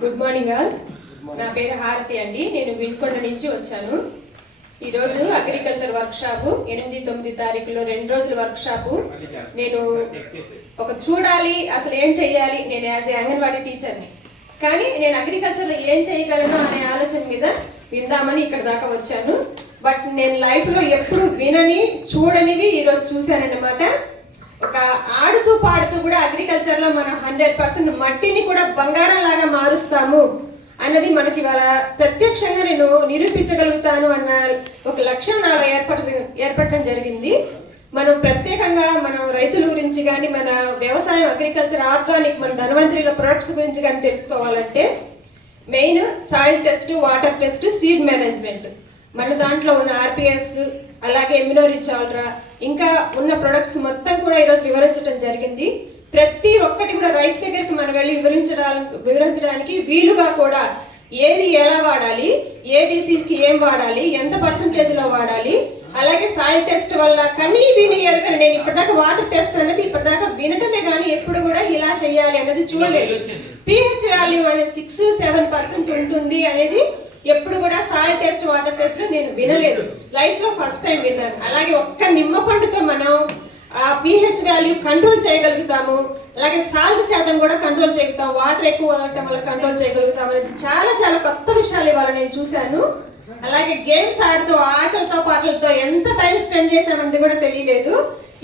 Good morning all. నా పేరు హారతి అండి. నేను విల్కొండ నుంచి వచ్చాను. ఈరోజు అగ్రికల్చర్ వర్క్షాపు 8-9 తారీఖులో 2 రోజుల వర్క్షాపు. నేను ఒక చూడాలి అసలు ఏం చెయ్యాలి, నేను యాజ్ ఏ అంగన్వాడీ టీచర్ని, కానీ నేను అగ్రికల్చర్లో ఏం చేయగలను అనే ఆలోచన మీద విందామని ఇక్కడ దాకా వచ్చాను. బట్ నేను లైఫ్లో ఎప్పుడు వినని చూడనివి ఈరోజు చూశానన్నమాట. ఒక ఆడుతూ పాడుతూ కూడా అగ్రికల్చర్లో మనం 100% మట్టిని కూడా బంగారం లాగా మారుస్తాము అన్నది మనకి ఇవాళ ప్రత్యక్షంగా నేను నిరూపించగలుగుతాను అన్న ఒక లక్ష్యం నాలో ఏర్పడటం జరిగింది. మనం ప్రత్యేకంగా మనం రైతుల గురించి కానీ, మన వ్యవసాయం అగ్రికల్చర్ ఆర్గానిక్ మన ధన్వంతరిలో ప్రొడక్ట్స్ గురించి కానీ తెలుసుకోవాలంటే main soil test, water test, seed management, మన దాంట్లో ఉన్న ఆర్పిఎస్, అలాగే ఎమ్యునోరిచ్ ఆల్ట్రా, ఇంకా ఉన్న ప్రొడక్ట్స్ మొత్తం కూడా ఈరోజు వివరించడం జరిగింది. ప్రతి ఒక్కటి కూడా రైతు దగ్గరికి మనం వెళ్ళి వివరించడానికి వీలుగా కూడా ఏది ఎలా వాడాలి, ఏ డిసీజ్కి ఏం వాడాలి, ఎంత పర్సంటేజ్లో వాడాలి, అలాగే సాయిల్ టెస్ట్ వల్ల కనీ విని ఎరగని, నేను ఇప్పటిదాకా వాటర్ టెస్ట్ అనేది ఇప్పటిదాకా వినటమే కానీ ఎప్పుడు కూడా ఇలా చేయాలి అనేది చూడలేదు. పిహెచ్ వాల్యూ అనేది 6-7% ఉంటుంది అనేది ఎప్పుడు కూడా సాయిల్ టెస్ట్, వాటర్ టెస్ట్ నేను వినలేదు. లైఫ్లో ఫస్ట్ టైం విన్నాను. అలాగే ఒక్క నిమ్మ పండుతో మనం ఆ పిహెచ్ వాల్యూ కంట్రోల్ చేయగలుగుతాము, అలాగే సాల్ట్ శాతం కూడా కంట్రోల్ చేయగలుగుతాం, వాటర్ ఎక్కువ వదలటం వల్ల కంట్రోల్ చేయగలుగుతాం అనేది చాలా చాలా కొత్త విషయాలు ఇవాళ నేను చూశాను. అలాగే గేమ్స్ ఆడుతూ ఆటలతో పాటలతో ఎంత టైం స్పెండ్ చేసామన్నది కూడా తెలియలేదు.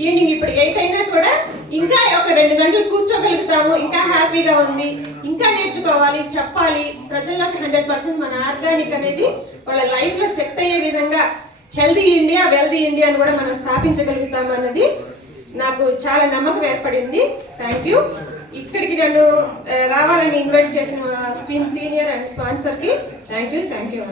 ఈవినింగ్ ఇప్పుడు 8 అయినా కూడా ఇంకా ఒక 2 గంటలు కూర్చోగలుగుతాము. ఇంకా హ్యాపీగా ఉంది, ఇంకా నేర్చుకోవాలి, చెప్పాలి ప్రజల్లోకి. 100% మన ఆర్గానిక్ అనేది వాళ్ళ లైఫ్లో సెట్ అయ్యే విధంగా హెల్దీ ఇండియా, వెల్దీ ఇండియా అని కూడా మనం స్థాపించగలుగుతాం అన్నది నాకు చాలా నమ్మకం ఏర్పడింది. Thank you. ఇక్కడికి నన్ను రావాలని ఇన్వైట్ చేసిన స్క్రీన్ సీనియర్ అండ్ స్పాన్సర్కి థ్యాంక్ యూ.